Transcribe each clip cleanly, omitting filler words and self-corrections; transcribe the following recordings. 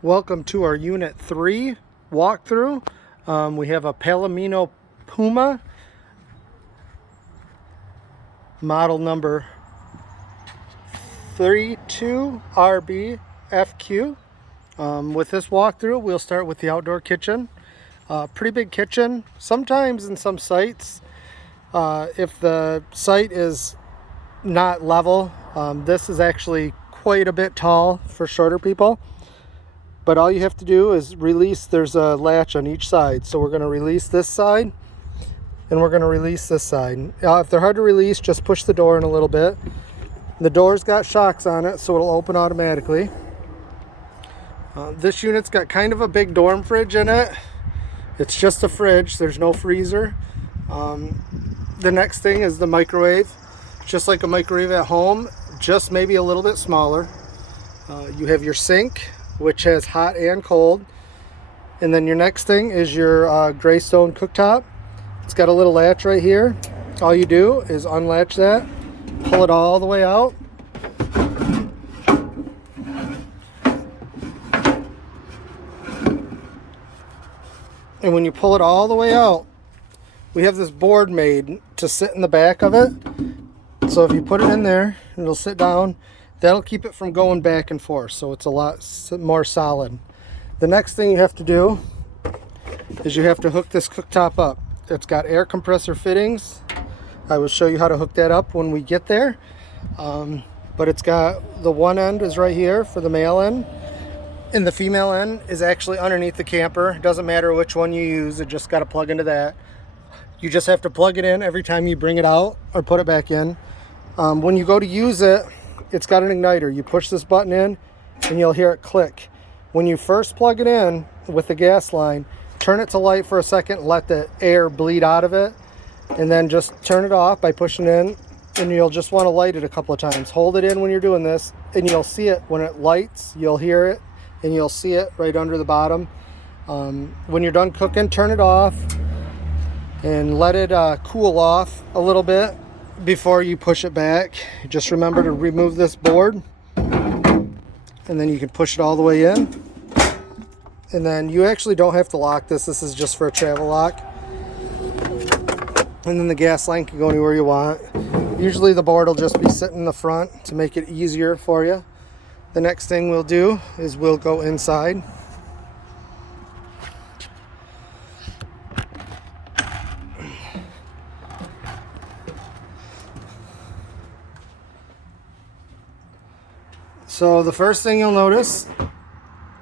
Welcome to our Unit 3 walkthrough. We have a Palomino Puma, model number 32RBFQ. With this walkthrough, we'll start with the outdoor kitchen. Pretty big kitchen. Sometimes in some sites, if the site is not level, this is actually quite a bit tall for shorter people. But all you have to do is release, there's a latch on each side. So we're going to release this side and we're going to release this side. If they're hard to release, just push the door in a little bit. The door's got shocks on it, so it'll open automatically. This unit's got kind of a big dorm fridge in it. It's just a fridge, there's no freezer. The next thing is the microwave. Just like a microwave at home, just maybe a little bit smaller. You have your sink, which has hot and cold. And then your next thing is your gray stone cooktop. It's got a little latch right here. All you do is unlatch that, pull it all the way out. And when you pull it all the way out, we have this board made to sit in the back of it. So if you put it in there, it'll sit down. That'll keep it from going back and forth, so it's a lot more solid. The next thing you have to do is you have to hook this cooktop up. It's got air compressor fittings. I will show you how to hook that up when we get there. But it's got, the one end is right here for the male end, and the female end is actually underneath the camper. It doesn't matter which one you use, it just got to plug into that. You just have to plug it in every time you bring it out or put it back in. When you go to use it, it's got an igniter. You push this button in and you'll hear it click. When you first plug it in with the gas line, turn it to light for a second, let the air bleed out of it, and then just turn it off by pushing in, and you'll just want to light it a couple of times. Hold it in when you're doing this and you'll see it when it lights. You'll hear it and you'll see it right under the bottom. When you're done cooking, turn it off and let it cool off a little bit before you push it back. Just remember to remove this board, and then you can push it all the way in. And then you actually don't have to lock this. This is just for a travel lock. And then the gas line can go anywhere you want. Usually the board will just be sitting in the front to make it easier for you. The next thing we'll do is we'll go inside. So the first thing you'll notice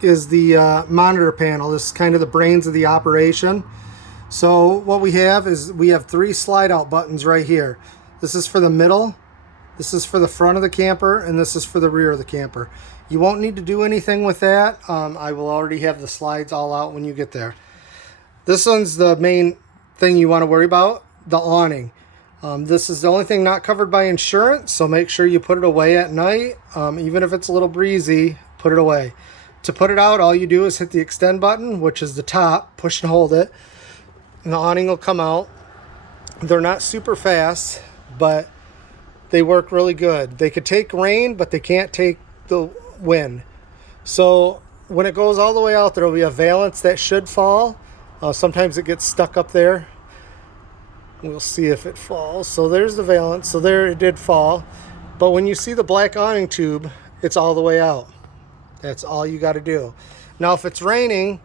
is the monitor panel. This is kind of the brains of the operation. So what we have is we have 3 slide out buttons right here. This is for the middle, this is for the front of the camper, and this is for the rear of the camper. You won't need to do anything with that. I will already have the slides all out when you get there. This one's the main thing you want to worry about, the awning. This is the only thing not covered by insurance, so make sure you put it away at night. Even if it's a little breezy, put it away. To put it out, all you do is hit the extend button, which is the top, push and hold it, and the awning will come out. They're not super fast, but they work really good. They could take rain, but they can't take the wind. So when it goes all the way out, there will be a valance that should fall. Sometimes it gets stuck up there. We'll see if it falls. So there's the valance. So there it did fall. But when you see the black awning tube, it's all the way out. That's all you got to do. Now if it's raining,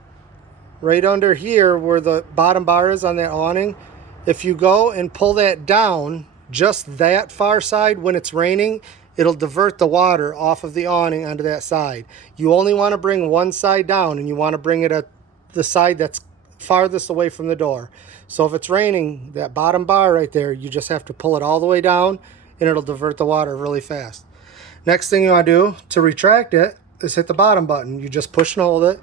right under here where the bottom bar is on that awning, if you go and pull that down, just that far side when it's raining, it'll divert the water off of the awning onto that side. You only want to bring one side down, and you want to bring it at the side that's farthest away from the door. So if it's raining, that bottom bar right there, you just have to pull it all the way down and it'll divert the water really fast. Next thing you want to do to retract it is hit the bottom button. You just push and hold it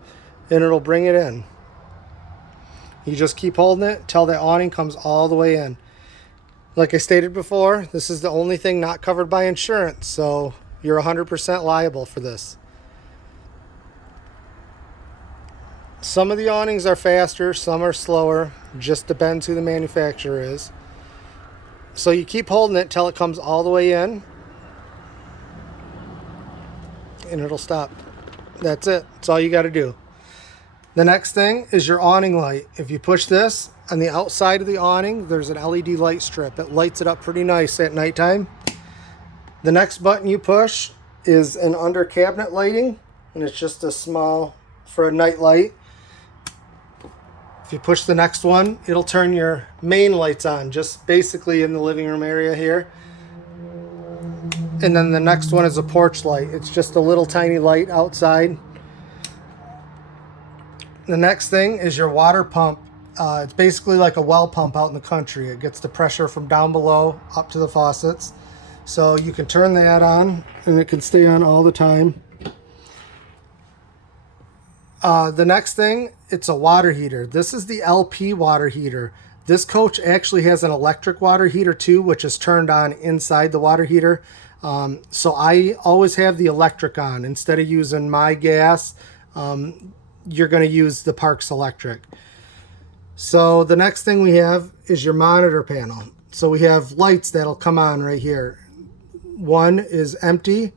and it'll bring it in. You just keep holding it till the awning comes all the way in. Like I stated before, this is the only thing not covered by insurance, so you're 100% liable for this. Some of the awnings are faster, some are slower. Just depends who the manufacturer is. So you keep holding it till it comes all the way in, and it'll stop. That's it. It's That's all you got to do. The next thing is your awning light. If you push this, on the outside of the awning, there's an LED light strip. It lights it up pretty nice at nighttime. The next button you push is an under cabinet lighting, and it's just a small for a night light. If you push the next one, it'll turn your main lights on, just basically in the living room area here. And then the next one is a porch light. It's just a little tiny light outside. The next thing is your water pump. It's basically like a well pump out in the country. It gets the pressure from down below up to the faucets. So you can turn that on and it can stay on all the time. The next thing, it's a water heater. This is the LP water heater. This coach actually has an electric water heater too, which is turned on inside the water heater. So I always have the electric on. Instead of using my gas, you're going to use the Parks electric. So the next thing we have is your monitor panel. So we have lights that'll come on right here. 1 is empty,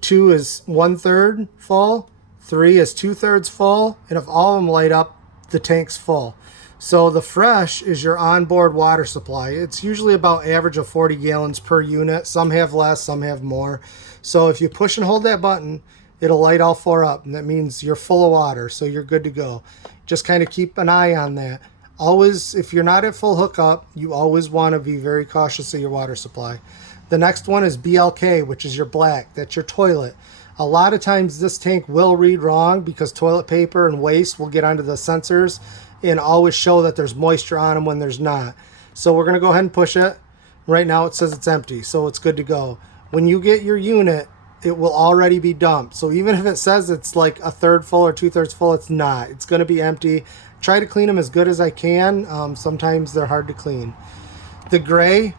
2 is 1/3 full, 3 is 2/3 full, and if all of them light up, the tank's full. So the fresh is your onboard water supply. It's usually about average of 40 gallons per unit. Some have less, some have more. So if you push and hold that button, it'll light all 4 up, and that means you're full of water, so you're good to go. Just kind of keep an eye on that. Always, if you're not at full hookup, you always want to be very cautious of your water supply. The next one is BLK, which is your black. That's your toilet. A lot of times this tank will read wrong because toilet paper and waste will get onto the sensors and always show that there's moisture on them when there's not. So we're going to go ahead and push it. Right now it says it's empty, so it's good to go. When you get your unit, it will already be dumped. So even if it says it's like 1/3 full or 2/3 full, it's not. It's going to be empty. Try to clean them as good as I can. Sometimes they're hard to clean. The gray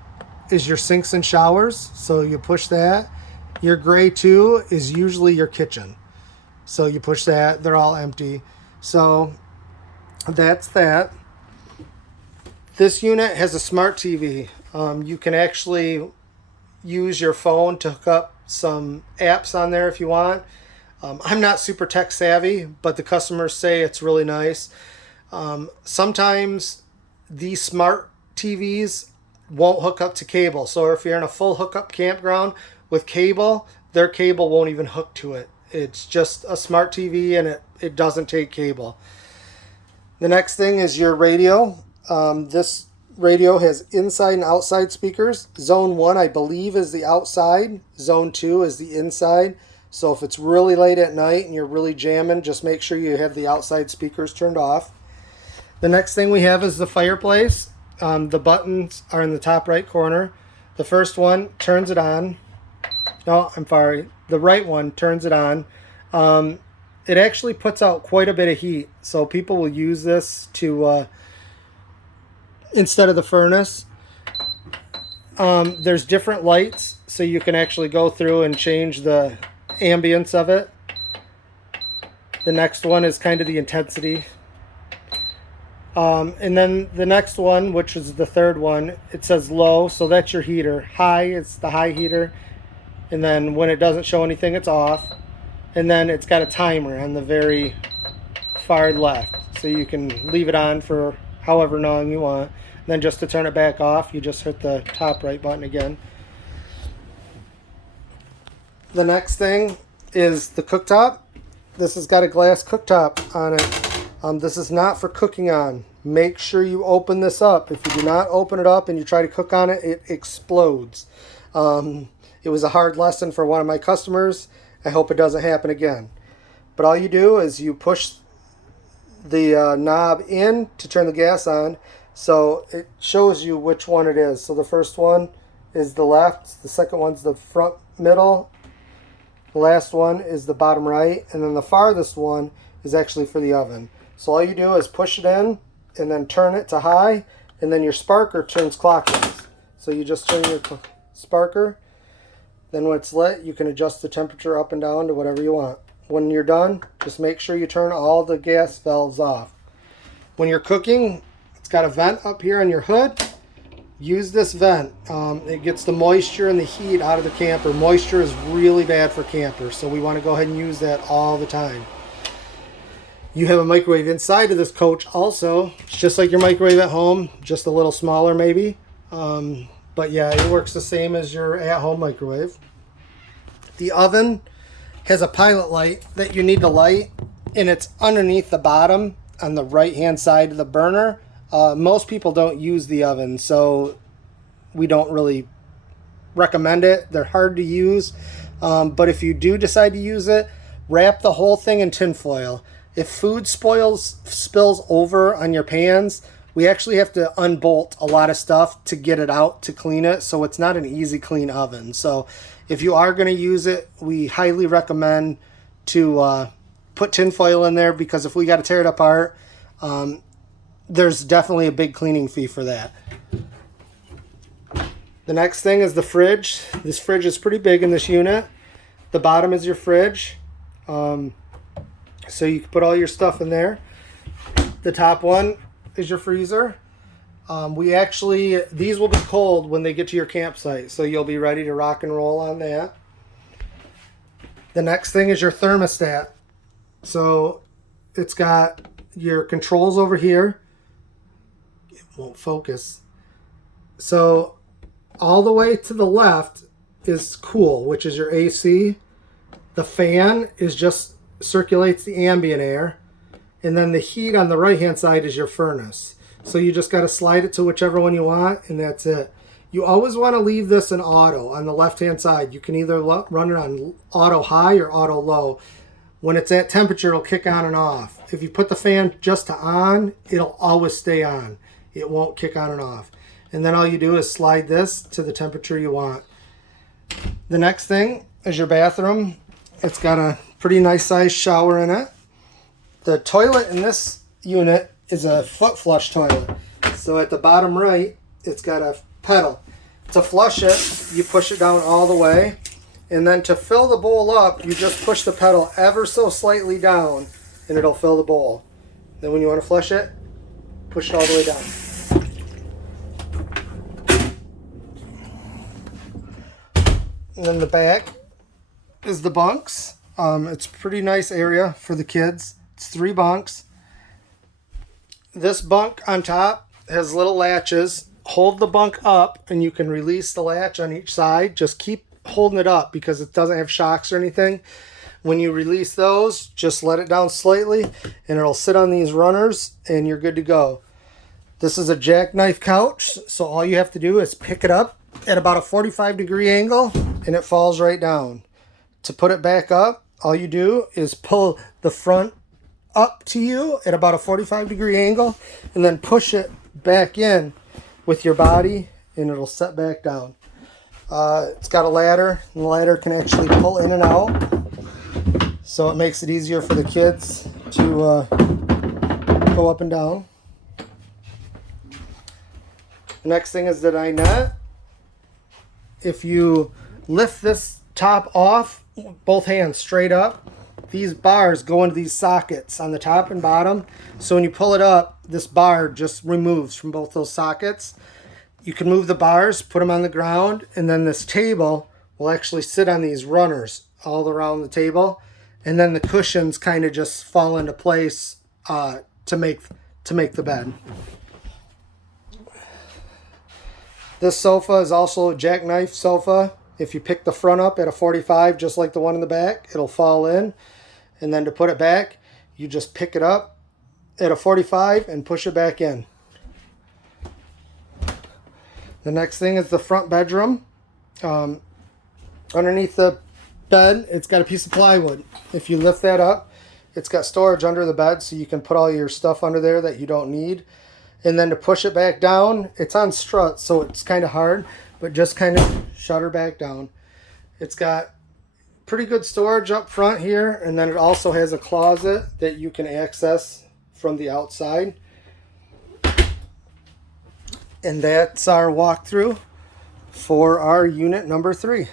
is your sinks and showers, so you push that. Your gray 2 is usually your kitchen. So you push that, they're all empty. So that's that. This unit has a smart TV. You can actually use your phone to hook up some apps on there if you want. I'm not super tech savvy, but the customers say it's really nice. Sometimes these smart TVs won't hook up to cable. So if you're in a full hookup campground with cable, their cable won't even hook to it. It's just a smart TV and it doesn't take cable. The next thing is your radio. This radio has inside and outside speakers. Zone 1, I believe, is the outside. Zone 2 is the inside. So if it's really late at night and you're really jamming, just make sure you have the outside speakers turned off. The next thing we have is the fireplace. The buttons are in the top right corner. The first one turns it on. No, I'm sorry. The right one turns it on. It actually puts out quite a bit of heat, so people will use this to instead of the furnace. There's different lights, so you can actually go through and change the ambience of it. The next one is kind of the intensity. And then the next one, which is the third one, it says low, so that's your heater. High, it's the high heater. And then when it doesn't show anything, it's off. And then it's got a timer on the very far left, so you can leave it on for however long you want. And then just to turn it back off, you just hit the top right button again. The next thing is the cooktop. This has got a glass cooktop on it. This is not for cooking on. Make sure you open this up. If you do not open it up and you try to cook on it, it explodes. It was a hard lesson for one of my customers. I hope it doesn't happen again. But all you do is you push the knob in to turn the gas on, so it shows you which one it is. So the first one is the left, the second one's the front middle, the last one is the bottom right, and then the farthest one is actually for the oven. So all you do is push it in and then turn it to high, and then your sparker turns clockwise. So you just turn your sparker. Then when it's lit, you can adjust the temperature up and down to whatever you want. When you're done, just make sure you turn all the gas valves off. When you're cooking, it's got a vent up here on your hood. Use this vent. It gets the moisture and the heat out of the camper. Moisture is really bad for campers, so we want to go ahead and use that all the time. You have a microwave inside of this coach also. It's just like your microwave at home, just a little smaller maybe. But yeah, it works the same as your at-home microwave. The oven has a pilot light that you need to light, and it's underneath the bottom on the right-hand side of the burner. Most people don't use the oven, so we don't really recommend it. They're hard to use, but if you do decide to use it, wrap the whole thing in tin foil. If food spills over on your pans, we actually have to unbolt a lot of stuff to get it out to clean it, so it's not an easy clean oven. So if you are going to use it, we highly recommend to put tin foil in there, because if we got to tear it apart, there's definitely a big cleaning fee for that. The next thing is the fridge. This fridge is pretty big in this unit. The bottom is your fridge. So you can put all your stuff in there. The top one is your freezer. These will be cold when they get to your campsite, so you'll be ready to rock and roll on that. The next thing is your thermostat. So it's got your controls over here. It won't focus. So all the way to the left is cool, which is your AC. The fan is just circulates the ambient air, and then the heat on the right hand side is your furnace. So you just got to slide it to whichever one you want, and that's it. You always want to leave this in auto on the left hand side. You can either run it on auto high or auto low. When it's at temperature, it'll kick on and off. If you put the fan just to on, it'll always stay on. It won't kick on and off. And then all you do is slide this to the temperature you want. The next thing is your bathroom. It's got a pretty nice sized shower in it. The toilet in this unit is a foot flush toilet. So at the bottom right, it's got a pedal. To flush it, you push it down all the way. And then to fill the bowl up, you just push the pedal ever so slightly down, and it'll fill the bowl. Then when you want to flush it, push it all the way down. And then the back is the bunks. It's a pretty nice area for the kids. It's 3 bunks. This bunk on top has little latches. Hold the bunk up and you can release the latch on each side. Just keep holding it up because it doesn't have shocks or anything. When you release those, just let it down slightly and it'll sit on these runners and you're good to go. This is a jackknife couch, so all you have to do is pick it up at about a 45-degree angle and it falls right down. To put it back up, all you do is pull the front up to you at about a 45-degree angle and then push it back in with your body and it'll set back down. It's got a ladder, and the ladder can actually pull in and out, so it makes it easier for the kids to go up and down. The next thing is the dinette. If you lift this top off, both hands straight up, these bars go into these sockets on the top and bottom. So when you pull it up, this bar just removes from both those sockets. You can move the bars, put them on the ground, and then this table will actually sit on these runners all around the table. And then the cushions kind of just fall into place to make the bed. This sofa is also a jackknife sofa. If you pick the front up at a 45, just like the one in the back, it'll fall in. And then to put it back, you just pick it up at a 45 and push it back in. The next thing is the front bedroom. Underneath the bed, it's got a piece of plywood. If you lift that up, it's got storage under the bed, so you can put all your stuff under there that you don't need. And then to push it back down, it's on struts, so it's kind of hard, but just kind of shut her back down. It's got pretty good storage up front here, and then it also has a closet that you can access from the outside. And that's our walkthrough for our unit number 3.